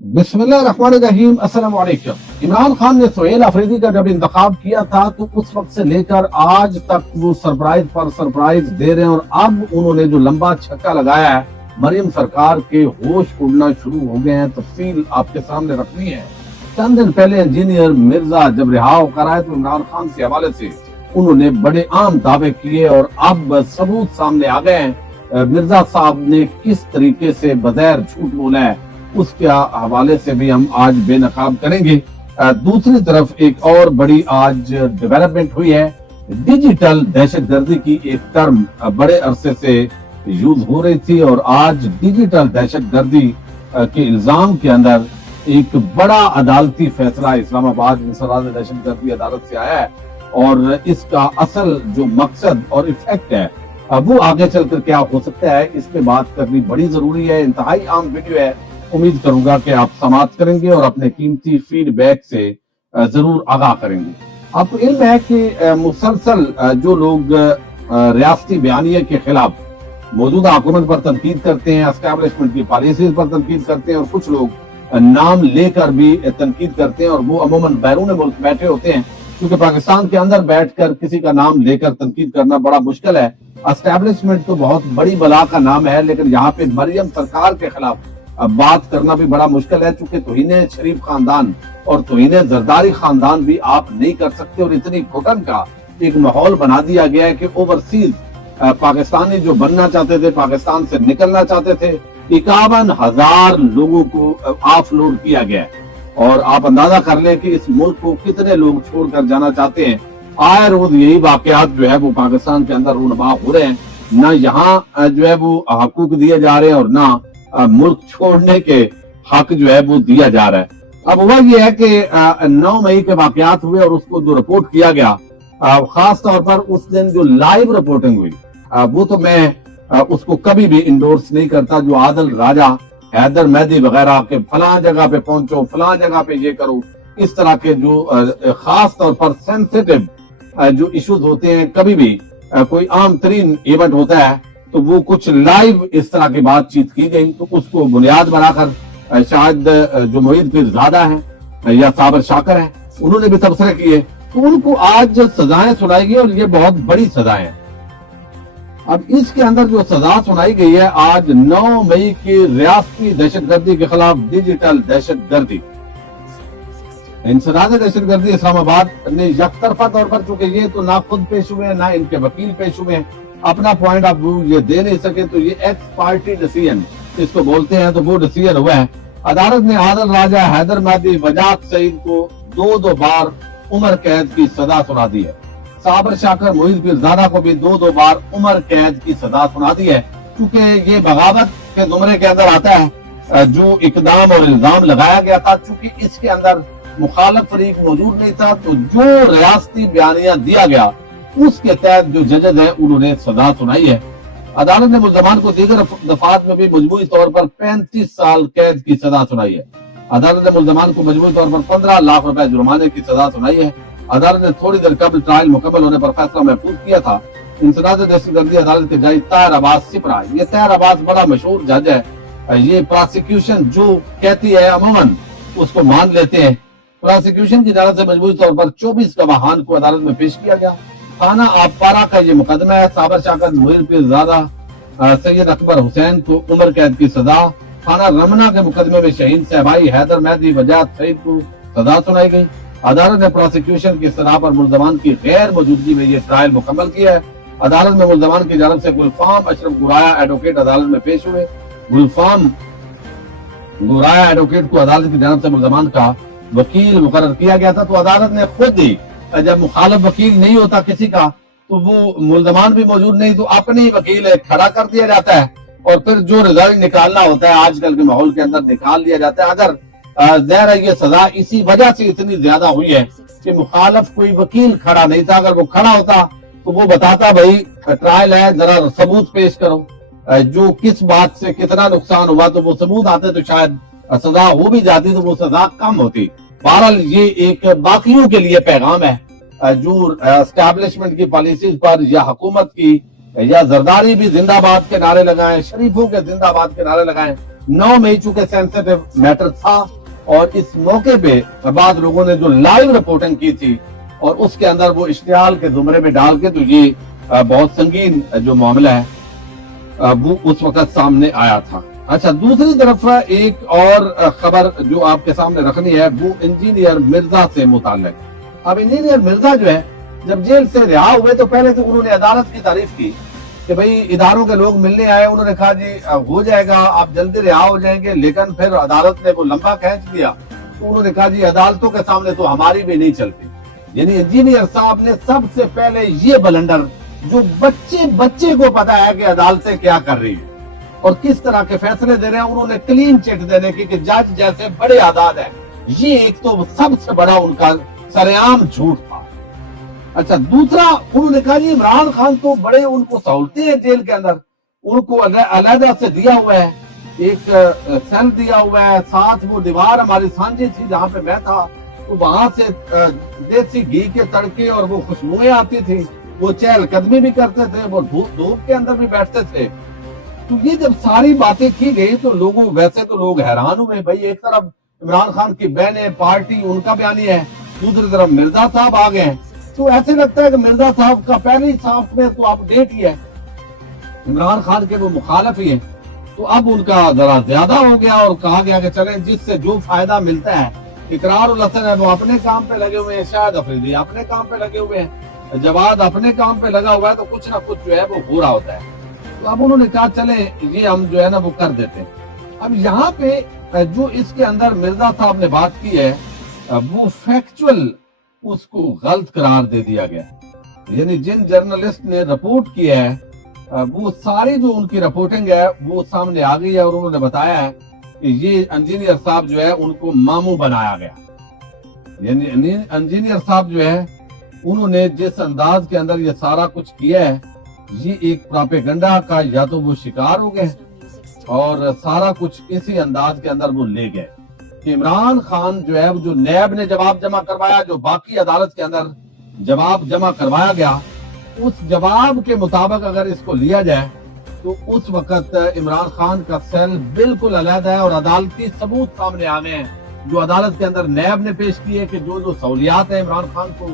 बिस्मिल्लाहिर्रहमानिर्रहीम, अस्सलाम वालेकुम। इमरान खान ने सुहेल अफरीदी का जब इंतखाब किया था तो उस वक्त से लेकर आज तक वो सरप्राइज पर सरप्राइज दे रहे हैं, और अब उन्होंने जो लंबा छक्का लगाया है, मरियम सरकार के होश उड़ना शुरू हो गए हैं। तफसील आपके सामने रखनी है। चंद दिन पहले इंजीनियर मिर्जा जब रिहा होकर आए तो इमरान खान के हवाले से उन्होंने बड़े आम दावे किए, और अब सबूत सामने आ गए हैं। मिर्जा साहब ने किस तरीके से बगैर झूठ बोला है उसके हवाले से भी हम आज बेनकाब करेंगे। दूसरी तरफ एक और बड़ी आज डेवलपमेंट हुई है। डिजिटल दहशतगर्दी की एक टर्म बड़े अरसे से यूज हो रही थी, और आज डिजिटल दहशतगर्दी के इल्जाम के अंदर एक बड़ा अदालती फैसला इस्लामाबाद इंसदाद दहशतगर्दी अदालत से आया है, और इसका असल जो मकसद और इफेक्ट है वो आगे चलकर क्या हो सकता है, इस पे बात करनी बड़ी जरूरी है। इंतहाई आम वीडियो है, उम्मीद करूंगा कि आप समाप्त करेंगे और अपने कीमती फीडबैक से जरूर आगाह करेंगे। आपको इल्म है कि मुसलसल जो लोग रियासती बयानिया के खिलाफ मौजूदा हुकूमत पर तनकीद करते हैं, एस्टैब्लिशमेंट की पॉलिसीज पर तनकीद करते हैं, और कुछ लोग नाम लेकर भी तनकीद करते हैं, और वो अमूमन बैरून मुल्क बैठे होते हैं, क्योंकि पाकिस्तान के अंदर बैठकर किसी का नाम लेकर तनकीद करना बड़ा मुश्किल है। एस्टैब्लिशमेंट तो बहुत बड़ी बला का नाम है, लेकिन यहाँ पे मरियम सरकार के खिलाफ बात करना भी बड़ा मुश्किल है, क्योंकि तौहीन शरीफ खानदान और तौहीन जरदारी खानदान भी आप नहीं कर सकते, और इतनी घुटन का एक माहौल बना दिया गया है कि ओवरसीज पाकिस्तानी जो बनना चाहते थे, पाकिस्तान से निकलना चाहते थे, 51,000 लोगों को ऑफलोड किया गया है। और आप अंदाजा कर लें कि इस मुल्क को कितने लोग छोड़कर जाना चाहते हैं। आए रोज यही वाकयात जो है वो पाकिस्तान के अंदर रूनमा हो रहे हैं। न यहाँ जो है वो हकूक दिए जा रहे हैं, और न मुल्क छोड़ने के हक जो है वो दिया जा रहा है। अब हुआ ये है कि 9 मई के वाकयात हुए, और उसको जो रिपोर्ट किया गया, खास तौर पर उस दिन जो लाइव रिपोर्टिंग हुई, वो तो मैं उसको कभी भी इंडोर्स नहीं करता। जो आदिल राजा, हैदर मेहदी वगैरह के फलां जगह पे पहुंचो, फलां जगह पे ये करो, इस तरह के जो खास तौर पर सेंसिटिव जो इश्यूज होते हैं, कभी भी कोई आम तरीन इवेंट होता है तो वो कुछ लाइव इस तरह की बातचीत की गई, तो उसको बुनियाद बनाकर शायद जो मोहित पीरजादा है या साबर शाकर है, उन्होंने भी तबसरे किए, तो उनको आज सजाएं सुनाई गई, और ये बहुत बड़ी सजाएं हैं। अब इसके अंदर जो सजा सुनाई गई है आज 9 मई की रियासती दहशतगर्दी के खिलाफ डिजिटल दहशतगर्दी, इंसदाद दहशतगर्दी इस्लामाबाद ने यकतरफा तौर पर, चूंकि ये तो ना खुद पेश हुए हैं ना इनके वकील पेश हुए हैं, अपना पॉइंट ऑफ व्यू ये दे नहीं सके, तो ये एक्स पार्टी डिसीजन इसको बोलते हैं, तो वो डिसीजन हुआ है। अदालत ने आदिल राजा, हैदर मेहदी, वजात सईद को 2-2 बार उम्र कैद की सजा सुना दी है। साबर शाकर, मोहित पीरजादा को भी 2-2 बार उम्र कैद की सजा सुना दी है, क्योंकि ये बगावत के जुमरे के अंदर आता है जो इकदाम और इल्जाम लगाया गया था। चूंकि इसके अंदर मुखालिफ फरीक मौजूद नहीं था, तो जो रियासती बयानिया दिया गया उसके तहत जो जजेज है उन्होंने सजा सुनाई है। अदालत ने मुल्जमान को दीगर दफात में भी मजबूरी तौर पर 35 साल कैद की सजा सुनाई है। अदालत ने मुल्जमान को मजबूरी तौर पर 15 लाख रुपए जुर्माने की सजा सुनाई है। अदालत ने थोड़ी देर कबल ट्रायल मुकम्मल होने पर फैसला महफूज किया था। इंसदाद दहशतगर्दी अदालत के जज ताहिर अब्बास सिपरा, ये ताहिर अब्बास बड़ा मशहूर जज है। ये प्रोसिक्यूशन जो कहती है अमूमन उसको मान लेते हैं। प्रोसिक्यूशन की जानिब से मजबूरी तौर पर 24 गवाहान को अदालत में पेश किया गया। थाना आपपारा का ये मुकदमा है। साबर शाकर, मोहित पीरजादा, सैयद अकबर हुसैन को उम्र कैद की सजा। थाना रमना के मुकदमे में शहीन सहबाई, हैदर मेहदी, वजात सईद को सजा सुनाई गई। अदालत ने प्रोसिक्यूशन की सलाह पर मुल्जमान की गैर मौजूदगी में ये ट्रायल मुकम्मल किया है। अदालत में मुल्जमान की जानिब से गुलफाम अशरफ गुराया एडवोकेट अदालत में पेश हुए। गुलफाम गुराया एडवोकेट को अदालत की जानिब से मुल्जमान का वकील मुकर्रर किया गया था, तो अदालत ने खुद ही, जब मुखालिफ वकील नहीं होता किसी का, तो वो मुल्जमान भी मौजूद नहीं, तो अपने ही वकील खड़ा कर दिया जाता है, और फिर जो रिजल्ट निकालना होता है आजकल के माहौल के अंदर निकाल लिया जाता है। अगर ज़ाहिर है ये सजा इसी वजह से इतनी ज्यादा हुई है कि मुखालिफ कोई वकील खड़ा नहीं था। अगर वो खड़ा होता तो वो बताता भाई ट्रायल है, जरा सबूत पेश करो, जो किस बात से कितना नुकसान हुआ, तो वो सबूत आते तो शायद सजा हो भी जाती, तो वो सजा कम होती। बहरहाल ये एक बाकियों के लिए पैगाम है जो एस्टैब्लिशमेंट की पॉलिसीज पर या हुकूमत की या जरदारी भी जिंदाबाद के नारे लगाएं, शरीफों के जिंदाबाद के नारे लगाएं, 9 मई चूंकि सेंसिटिव मैटर था और इस मौके पे बाद लोगों ने जो लाइव रिपोर्टिंग की थी और उसके अंदर वो इश्तियाल के जुमरे में डाल के, तो ये बहुत संगीन जो मामला है वो उस वक्त सामने आया था। अच्छा, दूसरी तरफ एक और खबर जो आपके सामने रखनी है वो इंजीनियर मिर्जा से मुताल्लिक। अब इंजीनियर मिर्जा जो है जब जेल से रिहा हुए तो पहले तो उन्होंने अदालत की तारीफ की कि भाई इदारों के लोग मिलने आए, उन्होंने कहा जी हो जाएगा, आप जल्दी रिहा हो जाएंगे। लेकिन फिर अदालत ने वो लंबा खींच दिया तो उन्होंने कहा जी अदालतों के सामने तो हमारी भी नहीं चलती। यानी इंजीनियर साहब ने सबसे पहले ये बलंडर, जो बच्चे को पता है कि अदालतें क्या कर रही है और किस तरह के फैसले दे रहे हैं, उन्होंने क्लीन चिट देने की कि जज जैसे बड़े आदाद है, ये एक तो सबसे बड़ा उनका सरेआम झूठ था। अच्छा, दूसरा उन्होंने कहा जी इमरान खान तो बड़े उनको सहूलतें हैं जेल के अंदर, उनको अलहदा से दिया हुआ है, एक सेल दिया हुआ है, साथ वो दीवार हमारी सांझी थी जहाँ पे मैं था, तो वहां से देसी घी के तड़के और वो खुशबुएं आती थी, वो चहलकदमी भी करते थे, वो धूप के अंदर भी बैठते थे। तो ये जब सारी बातें की गई तो वैसे तो लोग हैरान हुए, भाई एक तरफ इमरान खान की बहनें, पार्टी, उनका बयानी है, दूसरी तरफ मिर्जा साहब आ गए हैं। तो ऐसे लगता है कि मिर्जा साहब का पहली साफ में तो अपडेट ही है, इमरान खान के वो मुखालिफ ही है, तो अब उनका जरा ज्यादा हो गया और कहा गया कि चलें जिससे जो फायदा मिलता है। इकरारुल हसन है वो अपने काम पे लगे हुए हैं, शाहिद अफरीदी अपने काम पे लगे हुए हैं, जवाद अपने काम पे लगा हुआ है, तो कुछ ना कुछ जो है वो हो रहा होता है। तो अब उन्होंने कहा चले ये हम जो है ना वो कर देते हैं। अब यहाँ पे जो इसके अंदर मिर्जा साहब ने बात की है वो फैक्चुअल उसको गलत करार दे दिया गया। यानी जिन जर्नलिस्ट ने रिपोर्ट किया है वो सारी जो उनकी रिपोर्टिंग है वो सामने आ गई है और उन्होंने बताया है कि ये इंजीनियर साहब जो है उनको मामू बनाया गया। यानी इंजीनियर साहब जो है उन्होंने जिस अंदाज के अंदर ये सारा कुछ किया है, ये एक प्रोपेगेंडा का या तो वो शिकार हो गए और सारा कुछ इसी अंदाज के अंदर वो ले गए कि इमरान खान जो है जो नैब ने जवाब जमा करवाया, जो बाकी अदालत के अंदर जवाब जमा करवाया गया, उस जवाब के मुताबिक अगर इसको लिया जाए तो उस वक्त इमरान खान का सेल बिल्कुल अलग है और अदालती सबूत सामने आ गए हैं जो अदालत के अंदर नैब ने पेश किए कि जो सहूलियात है इमरान खान को,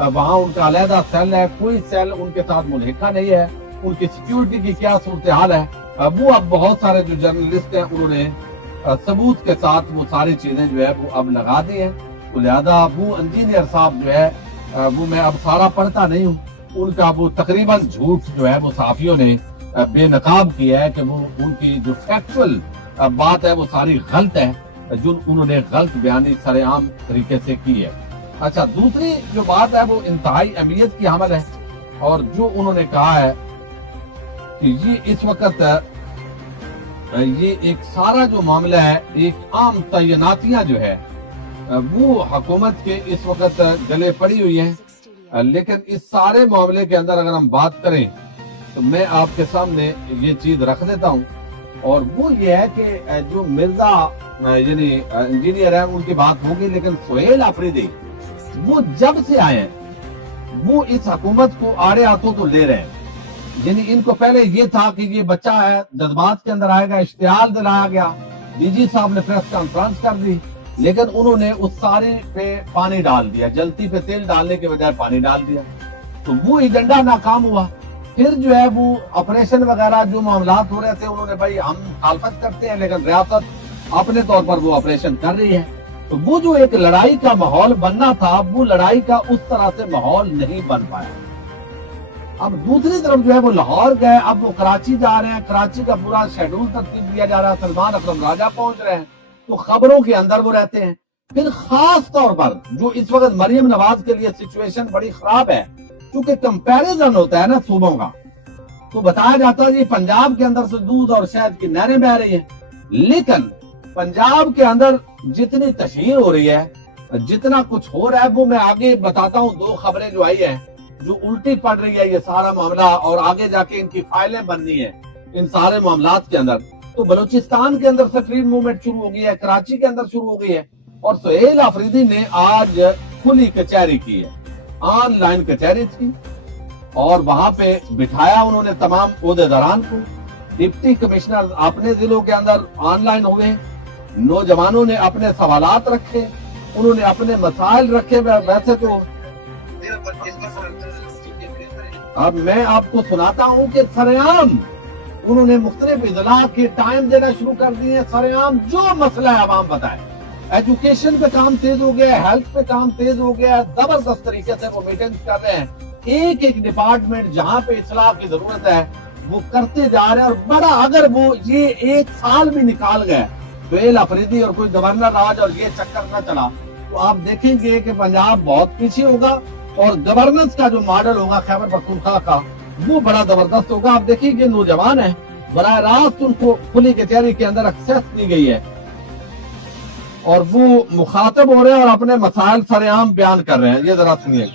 वहाँ उनका अलहदा सेल है, कोई सेल उनके साथ मुल्हिका नहीं है, उनकी सिक्योरिटी की क्या सूरत हाल है, वो अब बहुत सारे जो जर्नलिस्ट हैं उन्होंने सबूत के साथ वो सारी चीजें जो है वो अब लगा दी हैं। तो लिहाजा वो इंजीनियर साहब जो है वो मैं अब सारा पढ़ता नहीं हूँ, उनका वो तकरीबन झूठ जो है वो सहाफियों ने बेनकाब किया है कि वो उनकी जो फैक्चुअल बात है वो सारी गलत है, जो उन्होंने गलत बयानी सरेआम तरीके से की है। अच्छा, दूसरी जो बात है वो इंतहाई अहमियत की हामिल है और जो उन्होंने कहा है कि ये इस वक्त ये एक सारा जो मामला है, एक आम तैनातियां जो है वो हुकूमत के इस वक्त गले पड़ी हुई है। लेकिन इस सारे मामले के अंदर अगर हम बात करें तो मैं आपके सामने ये चीज रख देता हूँ और वो ये है कि जो मिर्जा यानी इंजीनियर है उनकी बात होगी, लेकिन सुहेल अफरीदी वो जब से आए हैं वो इस हुकूमत को आड़े हाथों तो ले रहे हैं। यानी इनको पहले ये था कि ये बच्चा है जज्बात के अंदर आएगा, इश्तियाल दिलाया गया, डीजी साहब ने प्रेस कॉन्फ्रेंस कर दी, लेकिन उन्होंने उस सारे पे पानी डाल दिया, जलती पे तेल डालने के बजाय पानी डाल दिया, तो वो एजेंडा नाकाम हुआ। फिर जो है वो ऑपरेशन वगैरह जो मामलात हो रहे थे उन्होंने भाई हम मुखालफत करते हैं लेकिन रियासत अपने तौर पर वो ऑपरेशन कर रही है, तो वो जो एक लड़ाई का माहौल बनना था वो लड़ाई का उस तरह से माहौल नहीं बन पाया। अब दूसरी तरफ जो है वो लाहौर गए, अब वो कराची जा रहे हैं, कराची का पूरा शेड्यूल तरतीब दिया जा रहा है, सलमान अकरम राजा पहुंच रहे हैं, तो खबरों के अंदर वो रहते हैं। फिर खास तौर पर जो इस वक्त मरियम नवाज के लिए सिचुएशन बड़ी खराब है, क्योंकि कंपैरिजन होता है ना सूबों का, तो बताया जाता है कि पंजाब के अंदर से दूध और शहद की नहरें बह रही हैं, लेकिन पंजाब के अंदर जितनी तशहीर हो रही है, जितना कुछ हो रहा है वो मैं आगे बताता हूँ। 2 खबरें जो आई है जो उल्टी पड़ रही है ये सारा मामला और आगे जाके इनकी फाइलें बननी है इन सारे मामलात के अंदर। तो बलूचिस्तान के अंदर स्ट्रीट मूवमेंट शुरू हो गई है, कराची के अंदर शुरू हो गई है और सुहेल अफरीदी ने आज खुली कचहरी की है, ऑनलाइन कचहरी थी और वहां पे बिठाया उन्होंने तमाम ओहदेदारान को, डिप्टी कमिश्नर अपने जिलों के अंदर ऑनलाइन हुए, नौजवानों ने अपने सवालात रखे, उन्होंने अपने मसाइल रखे। वैसे तो अब मैं आपको सुनाता हूं कि सरेआम उन्होंने मुख्तलिफ इजला के टाइम देना शुरू कर दिए। सरेआम जो मसला है आवाम बताए। एजुकेशन पे काम तेज हो गया है, हेल्थ पे काम तेज हो गया है, जबरदस्त तरीके से वो मीटिंग्स कर रहे हैं। एक एक डिपार्टमेंट जहां पे इस्लाह की जरूरत है वो करते जा रहे हैं। और बड़ा अगर वो ये एक साल भी निकाल गए फेल अफरीदी और कोई गवर्नर राज और ये चक्कर न चला, तो आप देखेंगे कि पंजाब बहुत पीछे होगा और गवर्नेंस का जो मॉडल होगा खैबर पख्तूनख्वा का वो बड़ा जबरदस्त होगा। आप देखिए कि नौजवान है, बराह रास्त उनको खुली कचहरी के अंदर एक्सेस दी गई है और वो मुखातब हो रहे हैं और अपने मसाइल सरेआम बयान कर रहे हैं। ये जरा सुनिए।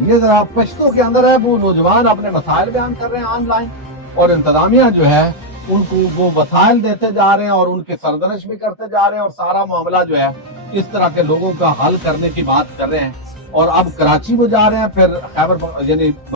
ये जरा पश्तों के अंदर है, वो नौजवान अपने मसाइल बयान कर रहे हैं ऑनलाइन और इंतजामिया जो है उनको वो वसाइल देते जा रहे हैं और उनके सरदनश भी करते जा रहे हैं और सारा मामला जो है इस तरह के लोगों का हल करने की बात कर रहे हैं। और अब कराची वो जा रहे हैं, फिर खैबर यानी